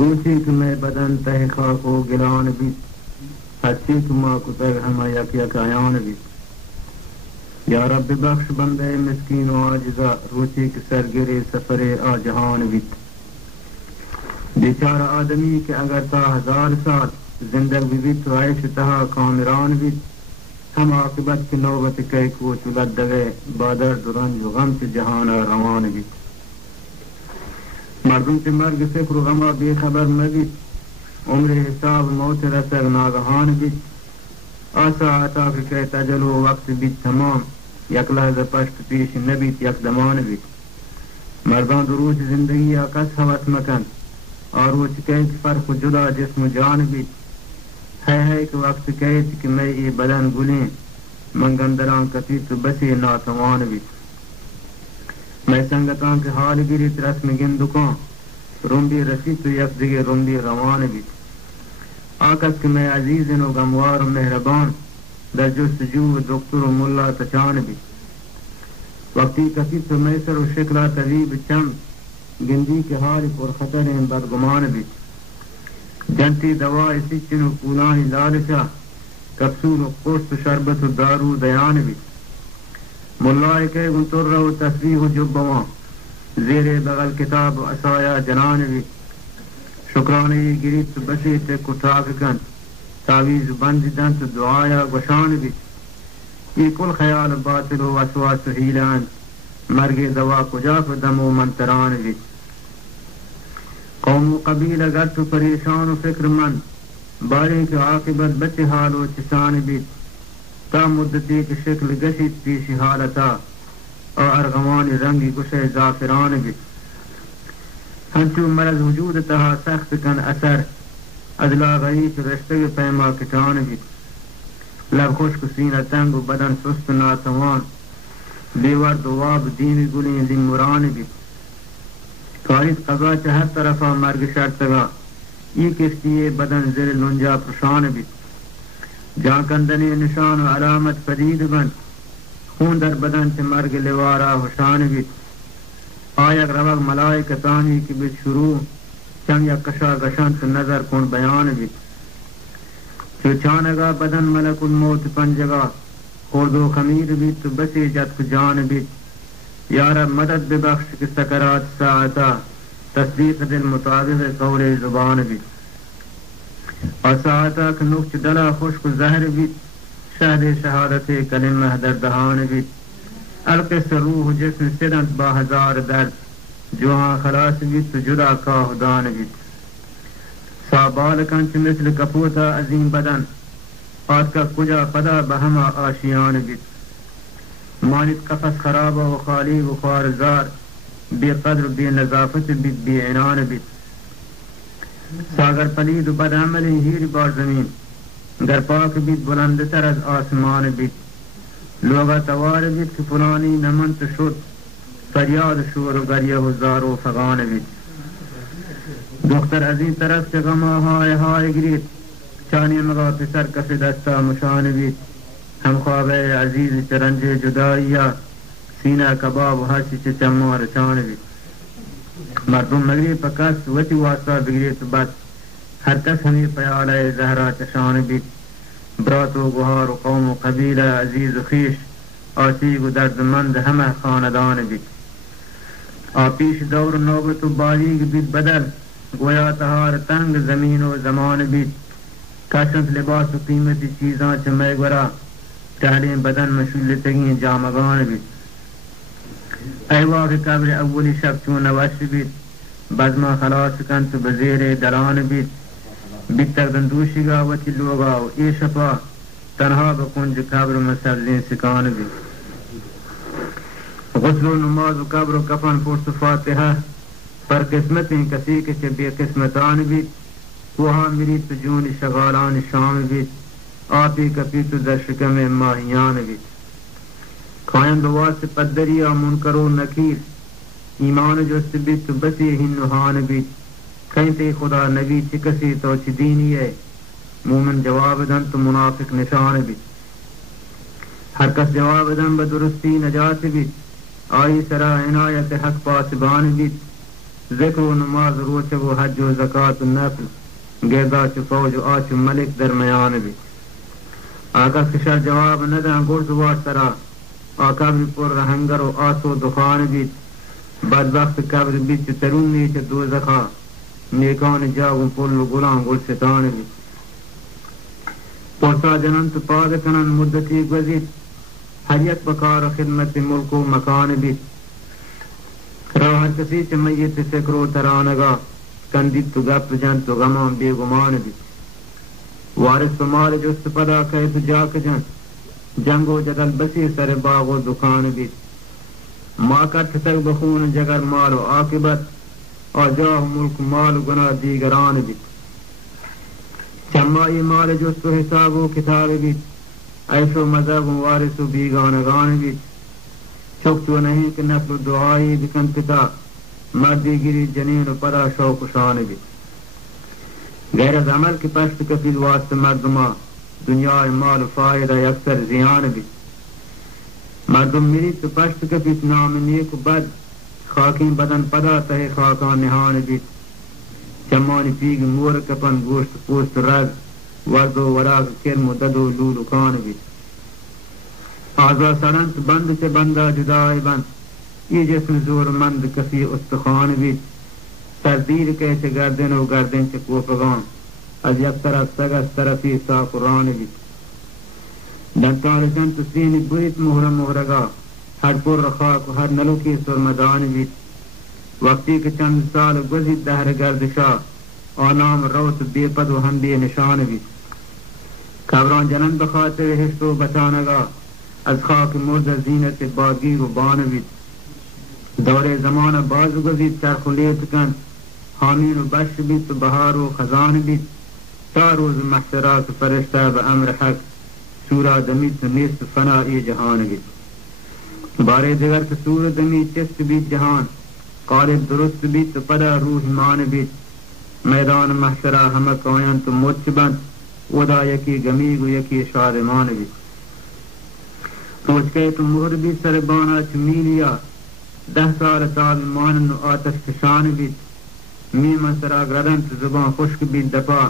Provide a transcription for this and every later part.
روچی تمہیں بدن تہ خاک و گلان بھی ہچی تما کتگ ہم یک یک عیان بھی یا رب بخش بندے مسکین و عاجزا روچی کے سرگرے سفر آ جہان بھی بیچارہ آدمی کہ اگر تا 1000 سال زندگی بھی تو عیش تہا کامران بھی ہم عاقبت کی نوبت کئی کو چلت دوے بادر درنج و غم سے جہان روان بھی مردم کے مرگ فکر و غمہ بے خبر مبی عمر حساب موت رسگ ناگہان بھی آسا عطا کہ تجل و وقت بھی تمام یک لحظہ پشت پیش نبیت یک دمان بھی مردان دروچ زندگی آکس حوث مکن آروچ کہت فرق جدا جسم و جان بھی ہے کہ وقت کہت کہ میں یہ بدن گلیں منگندران کتی تو بسی ناتوان بھی میں سنگتان کے حال گریت رسم گندکان رنبی رسی تو یک دیگے رنبی روان بھی آکس کہ میں عزیز و غموار و مہربان در جستجو دکتر و ملا تچان بھی وقتی کسی تو میسر و شکلہ طبیب چم گندی کے حال پر خطر بدگمان بھی جنتی دوا اسی چن و پولانی لالچا کپسول و قسط و شربت و دارو دیان بھی ملائے کے گنتر و تسبیح و جبوان زیر بغل کتاب و عصایا جنان بھی شکرانے گریت بسی تے کٹاک کن تعویز بند دنت دعایا گشان بھی یہ کل خیال باطل و وسواس و حیلان مرگ دوا کجاف دم و منتران بھی قوم و قبیل اگر تو پریشان و فکر مند بارے کے عاقبت بچ حال و چسان بھی تا مدتی کی شکل گشت پیش حالتا اور ارغوان رنگی گشے زافران بھی ہنچو مرض وجود تہا سخت کن اثر ادلا غریت رشتے پیما کٹان بھی لب خشک سینہ تنگ و بدن سست ناتوان بیور دواب دین گلیں دن مران بھی فارد قضا چہر طرفا مرگ شرطگا یہ کشتی بدن زر لنجا پرشان بھی جہاں کندن نشان و علامت پدید بن خون در بدن سے مرگ لوارا حشان بھی آیک روگ ملائکتانی کی بچ شروع چنگ یا کشا گشنت نظر کن بیان بھی چو چانگا بدن ملک الموت پنجگا خورد و خمیر بھی تو بسی جت کو جان بھی یا رب مدد ببخش کی سکرات ساعتا تصدیق دل مطابق قول زبان بھی اور ساعتا کہ نقچ دلا خشک زہر بھی شہد شہادت کلمہ در دہان بھی القس روح جسم صدنت با 1000 درد جوہاں خلاص بھی تو جدا کا ہدان بھی سابال کنچ مثل کپوتا عظیم بدن آت کا کجا پدا بہما آشیان بھی مانت قفص خراب و خالی و خوارزار بے قدر بے نظافت بھی بے عنان بھی ساگر پلید و بد عمل ہیر بار زمین گر پاک بھی بلند تر از آسمان بھی لوگا توار بھی کہ فلانی نمنت شد فریاد شور و گریہ و زار و فغان بھی دختر عظیم طرف سے غما ہائے ہائے گریت چانی مگا پسر کف دستا مشان بھی ہم خواب عزیز چرنج جدائیا سینہ کباب حش چچمو رچان بھی مردم مگری پکس وچی واسطہ بگریت بس ہر کس ہمیں پیالہ زہرا چشان بھی برات و گہار و قوم و قبیلہ عزیز و خیش آسیب و درد مند ہمہ خاندان بھی آپیش دور نوبت و بالیگ بھی بدل گویا تہار تنگ زمین و زمان بھی کشنت لباس و قیمتی چیزاں چمے گورا ٹہلیں بدن مشولتگیں جامگان بھی ایواہ قبر اولی شب چون نوش بھی بزما خلاص کنت بزیر دلان بھی بیتر دندوشی گا وچی لوگا و ای شپا تنہا بکنج قبر مسلین سکان بھی غسل و نماز و قبر و کفن پرس و فاتحہ پر قسمتیں کسی کے بے قسمتان بھی وہاں میری تجون شغالان شام بھی آپی کپی تو در شکم ماہیان بھی قائم بواس پدری منکر و نکیر ایمان جست بھی تو بسی ہن نحان بھی کہیں خدا نبی چکسی تو چی دینی ہے مومن جواب دن تو منافق نشان بھی ہر کس جواب دن بدرستی نجات بھی آئی سرا عنایت حق پاسبان بھی ذکر و نماز روچ و حج و زکات و نفل گردا چ فوج و آچ ملک درمیان بھی آقا کشر جواب ندن گرز و سرا آقا بھی پر رہنگر و آسو دخان بھی بدبخت قبر بیچ ترونی چ دوزخا نیکان جاگن پل و گلان گل ستان بھی پرسا جننت پاد کنن مدتی گزید ہر یک بکار خدمت ملک و مکان بھی رو ہر کسی چ میت فکر و ترانگا کندید تو گپ جن تو غمان بے گمان بھی وارث پمال جست پدا کہے تو جاک جن جنگ و جدل بسی سر باغ و دکان بھی ماں کٹ تک بخون جگر مال و عاقبت اور جاہ ملک مال گناہ دیگران بھی چمائی مال جست و حساب و کتاب بھی ایش و مذہب و وارث و بیگانگان بھی چک تو نہیں کہ نفل و دعائی بکن پتا مردی گری جنین و پدا شوق و شان بھی غیرت عمل کی پشت کفیل واسط مردمہ دنیا مال و فائدہ اکثر زیان بھی مردم میری تو پشت کفیت نام نیک و بد خاکین بدن پدا تہ خاکان نہان بھی چمانی پیگ مور کپن گوشت پوست رگ ورد و وراغ کرم و دد و لول کان بھی آزا سڑنت بند سے بندہ جدائی بند یہ جسم زور مند کفی استخان بھی سردیر کیسے گردن و گردن سے کوپگان از یک طرف سگس طرفی سا قرآن بھی دنتان جن تسین بریت مہر مہرگا ہر پر رخاک و ہر نلو کی سرمدان بھی وقتی کے چند سال گزید دہر گردشا آنام روت بے پد و ہم بے نشان بھی خبران جنن بخاطر حشت و بچانگا از خاک مرد زینت باگیر و بان بھی دور زمان باز گزید چرخ و لیت کن حامین و بش بھی تو بہار و خزان بھی تا روز محشرات فرشتہ بامر حق سورہ دمیت نیست فنا ای جہان بھی بارے دیگر کے سور دمی چست بھی جہان قالب درست بھی تو پدا روح مان بھی میدان محشرہ ہم کوئن تو مچ بند ودا یکی گمیگ و یکی شادمان بھی روچ کے تو مہر بھی سربانا چمیلیا 10 سال مانن و آتش کشان بھی می منصرا گردنت زبان خشک بھی دپا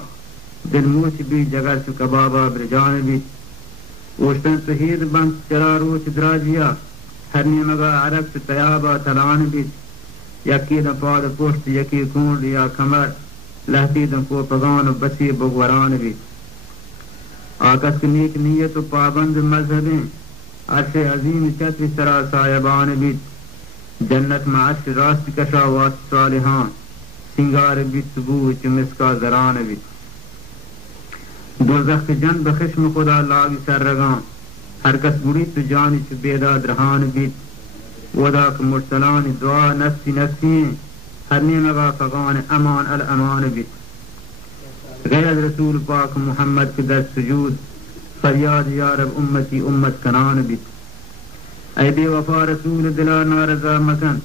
دل موچ بھی جگر چو کبابا برجان بھی اوشتن سہید بند چرا روچ دراجیا ہرنی مگا عرق تیابا تلان بھی یکی دن پاد پشت یکی کونڈ یا کمر لہتی دن کو پگان و بسی بگوران بھی آکس کی نیک نیت و پابند مذہبیں عرش عظیم چتری سرا سایبان بھی جنت میں عرش راست کشا واسط صالحان سنگار بھی سبو چمس کا زران بھی دوزخ کے جن بخشم خدا لاغ سر رگان ہر کس بڑی تو جانی چو بیداد رہان بھی ودا کے مرسلان دعا نفسی نفسی ہر نیمگا فغان امان الامان بھی غیر رسول پاک محمد کے در سجود فریاد یا رب امتی امت کنان بھی اے بے وفا رسول دلا نارضا مکن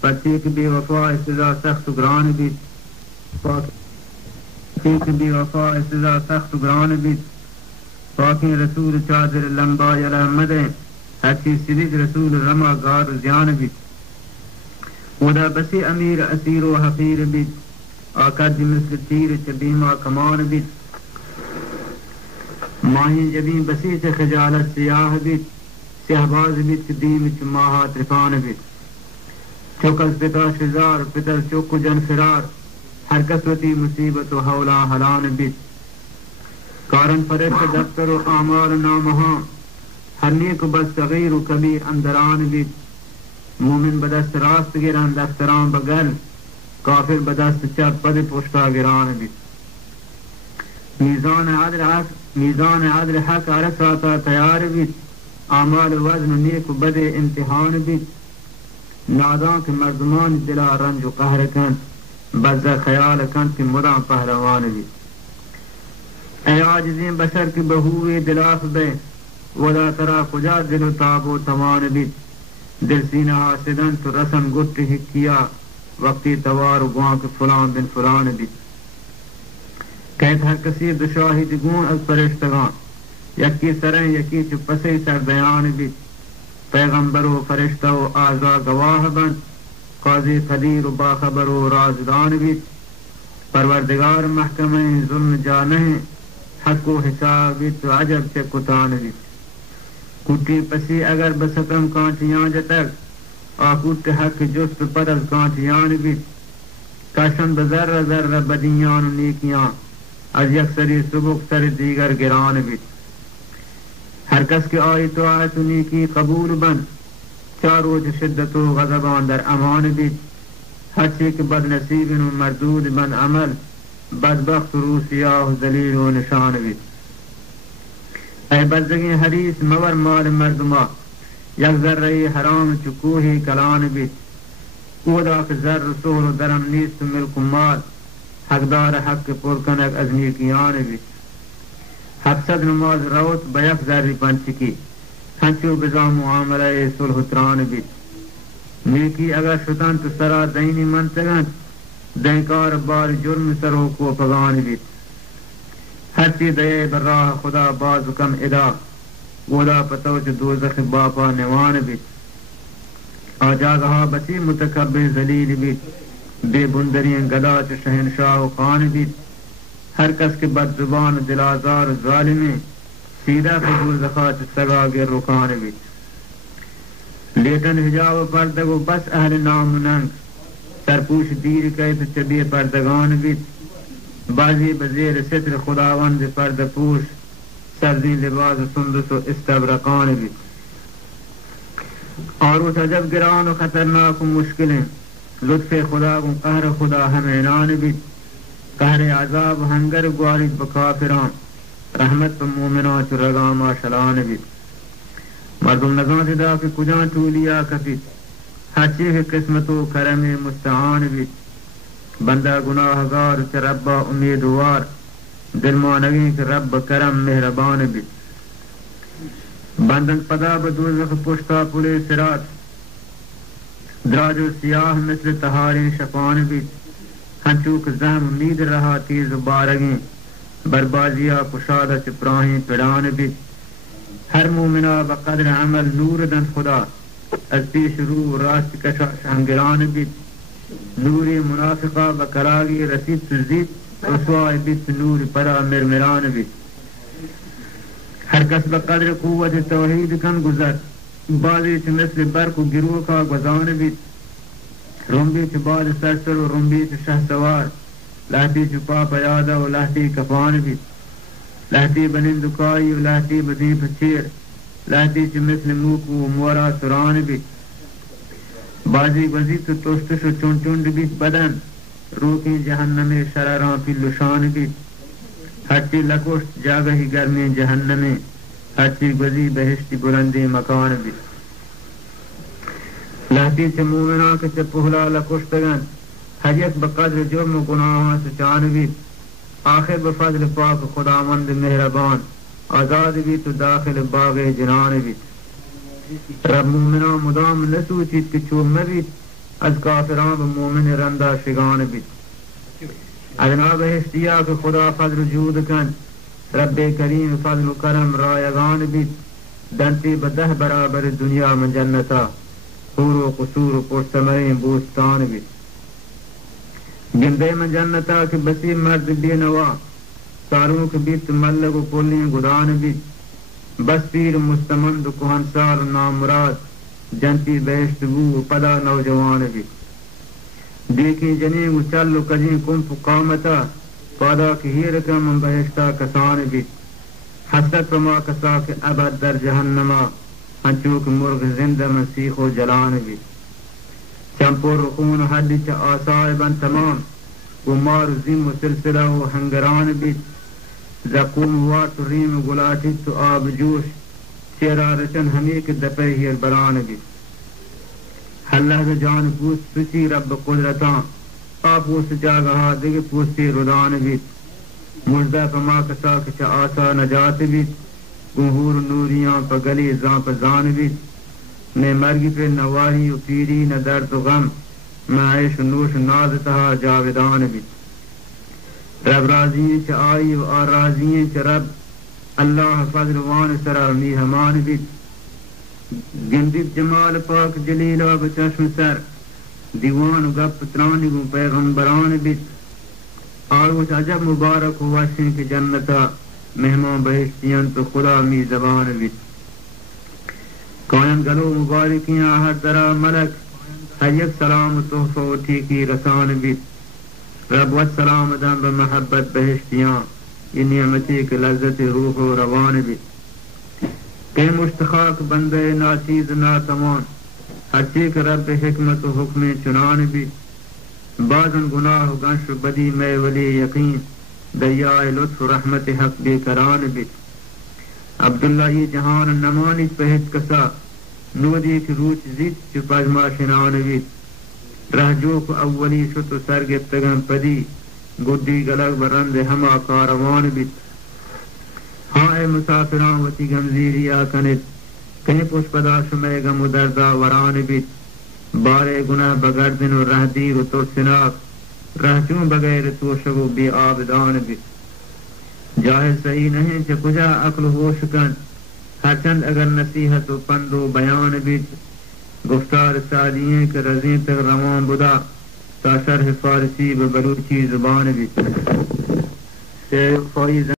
پچے کے بے وفا سزا سخت گران بھی پچے کے بے وفا سزا سخت گران بھی پاکی رسول چادر لمبا یلا مدیں ہرچی سرید رسول رما گار زیان بھی ودا بسی امیر اسیر و حقیر بھی آکد مثل تیر چبیما کمان بھی ماہی جبین بسی سے خجالت سیاہ بھی سیہباز بھی دیم چماہا ترفان بھی چوکس پتا شزار پتر چوک جن فرار ہر کسوتی مصیبت و حولا حلان بھی کارن فرشت دفتر و اعمال نامہاں ہر نیک بس صغیر و کبیر اندران بھی مومن بدست راست گران دفتران بگل کافر بدست چپ پد پشتا گران بھی میزان عدل حق عرصاتا تیار بھی اعمال وزن نیک و بد امتحان بھی ناداں کے مردمان دلا رنج و قہر کن بزا خیال کن کی مداں پہلوان بھی اے عاجزیں بشر کی بہوئے دلاف بے ودا ترا کجا دل و تاب و توان بھی دل سینہ حاسدن تو رسم گٹ ہی کیا وقتی توار و گوان کے فلان بن فلان بھی کہت ہر کسی دشاہد گون از فرشتگان یکی سریں یکی چپسی سر بیان بھی پیغمبر و فرشتہ و آزا گواہ بند قاضی قدیر و باخبر و رازدان بھی پروردگار محکمہ ظلم جانہیں حق و حساب بھی تو عجب سے کتان بھی کٹی پسی اگر بستم کانٹیاں جتک آکوٹ حق جست پر از کانٹیان بھی کشن بذر ذر بدیان و نیکیاں از یکسری سبک سر دیگر گران بھی ہر کس کے آئی تو آیت و نیکی قبول بند چاروج شدت و غضبان در امان بھی ہر چیک بد نصیب و مردود بن عمل بدبخت رو سیاہ ذلیل و نشان بھی اے بزدگی حدیث مور مال مردما یک ذرہی حرام چکوہی کلان بھی اودا که ذر سہر و درم نیست ملک مال حقدار حق پرکنک از نیکیان بھی 700 نماز روت بیک ذری پنچکی ہنچو بزا معاملہ صلح تران بھی نیکی اگر شتن تو سرا دینی منتگن دینکار بار جرم سرو کو پگان بھی ہر چیز دے براہ خدا باز کم ادا گودا پتوچ دوزخ باپا نوان بھی آجاگہا بسی متکبر ذلیل بھی بے بندرین گدا چ شہنشاہ و خان بھی ہر کس کے بد زبان دلازار ظالمی سیدھا فضول زخات سگا گر رکان بھی لیٹن حجاب پردگو بس اہل نام ننگ سرپوش دیر کہت چبی پردگان بھی بازی بزیر ستر خداوند پرد پوش سردی لباس سندس و استبرقان بھی اور اس عجب گران و خطرناک و مشکلیں لطف خدا کو قہر خدا ہمینان بھی قہر عذاب ہنگر گوارد بکافران رحمت پر مومنان چو رگاما شلان بھی مردم نگان تدا کہ کجان تولیا کفید ہر چیز قسمت و کرم مستعان بھی بندہ گناہ گار چ ربا امیدوار دل مانگی کہ رب کرم مہربان بھی بندن پدا بدوزخ پشتا پلے سرات دراج و سیاہ مثل تہاری شفان بھی ہنچوک زہم امید رہا تیز و بارگیں بربازیہ کشادہ چپراہیں پڑان بھی ہر مومنہ بقدر عمل نور دن خدا از پیش رو راست کشا شہنگران بھی نوری منافقہ بکراگی رسید تزید رسوائی بیت نور پرا مرمران بھی ہر کس بقدر قوت توحید کن گزر بازی چھ مثل برق و گروہ کا گزان بھی رنبی چھ باد سرسر و رنبی چھ شہ سوار لہتی چھ پاپ یادہ و لہتی کفان بھی لہتی بنندکائی و لہتی بدیف چیر لہتی چھ مثل موک و مورا سران بھی بازی گزی تو توستش و چونچوند بھی بدن روکی جہنم شراران پی لشان بھی ہرچی لکوشت جاگہی گرمی جہنم ہرچی گزی بہشتی بلندی مکان بھی لہتی چھ مومنان کے چھ پہلا لکوشتگن حجت بقدر جرم و گناہاں سچان بھی آخر بفضل پاک خداوند مہربان آزاد بھی تو داخل باغ جنان بھی رب مومنان مدام نسوچید کہ چوم بھی از کافران بمومن رندہ شگان بھی اجناب ہشتیا کہ خدا فضل جود کن رب کریم فضل و کرم رایگان بھی دنتی بدہ برابر دنیا من جنتا حور و قصور و پرسمرین بوستان بھی گندے من جنتا کہ بسی مرد بے نوا ساروں کے بیت ملک و پلیں گدان بھی بس پیر مستمند کوہنسار نامراد جنتی بہشت بو پدا نوجوان بھی دیکھی جنیں و چل و کجیں کمپ قامتا پادا کی ہیر کم بہشتا کسان بھی حسد پما کسا کے ابد در جہنما ہنچوک مرغ زندہ مسیح و جلان بھی چمپور رخون حد چا آسائے بن تمام و مار زیم و سلسلہ و ہنگران بھی زقوم وارت ریم گلاٹی تو آب جوش چیرا رچن ہمیں کے دپے ہیر بران بھی اللہ جان پوست سچی رب قدرتاں آپ اس جاگہا دیگے پوستی ردان بھی مجدہ پما کسا کچا آسا نجات بھی گنہور نوریاں پا گلی زاں پا زان بھی میں مرگی پہ نواری و پیری نہ درد و غم میں عیش و نوش ناز تہا جاودان بھی رب راضی چ آئی و آرازی چ رب اللہ فضل وان سرا می ہمان بھی گندی جمال پاک جلیل و بچشم سر دیوان و گپ ترانی گو پیغمبران بیت آروچ عجب مبارک ہوا سن کی جنتا مہمان بہشتیاں تو خدا می زبان بیت کائن گلو مبارکیاں ہر درا ملک ہر یک سلام تحفہ اٹھی کی رسان بیت رب والسلام دم بمحبت بہشتیاں یہ نعمتی کے لذت روح و روان بیت کہ مشتخاق بندے ناچیز ناتوان ہر چیک رب حکمت و حکم چنان بیت بازن گناہ و گنش و بدی میں ولی یقین دریائے لطف و رحمت حق بے کران بیت عبداللہ یہ جہان نمانی پہت کسا نودی کی روچ زیت چپاج ما شنان بیت رہجو کو اولی شت و سرگت تگن پدی گدی گلگ برند ہما کاروان بیت ہاں اے مسافران وتی گمزیری آکنت کہیں پوش پدا شمے گم و دردہ وران بیت بارے گناہ بگردن و رہ دیر و تو سناک رہجوں بغیر تو شگو بی آبدان بیت جاہل صحیح نہیں چھ کجا عقل ہوش کن ہر چند اگر نصیحت و پند و بیان بیت گفتار سادییں کہ رضیں تک روان بدا تا شرح فارسی بلوچی زبان بیت شیخ فائز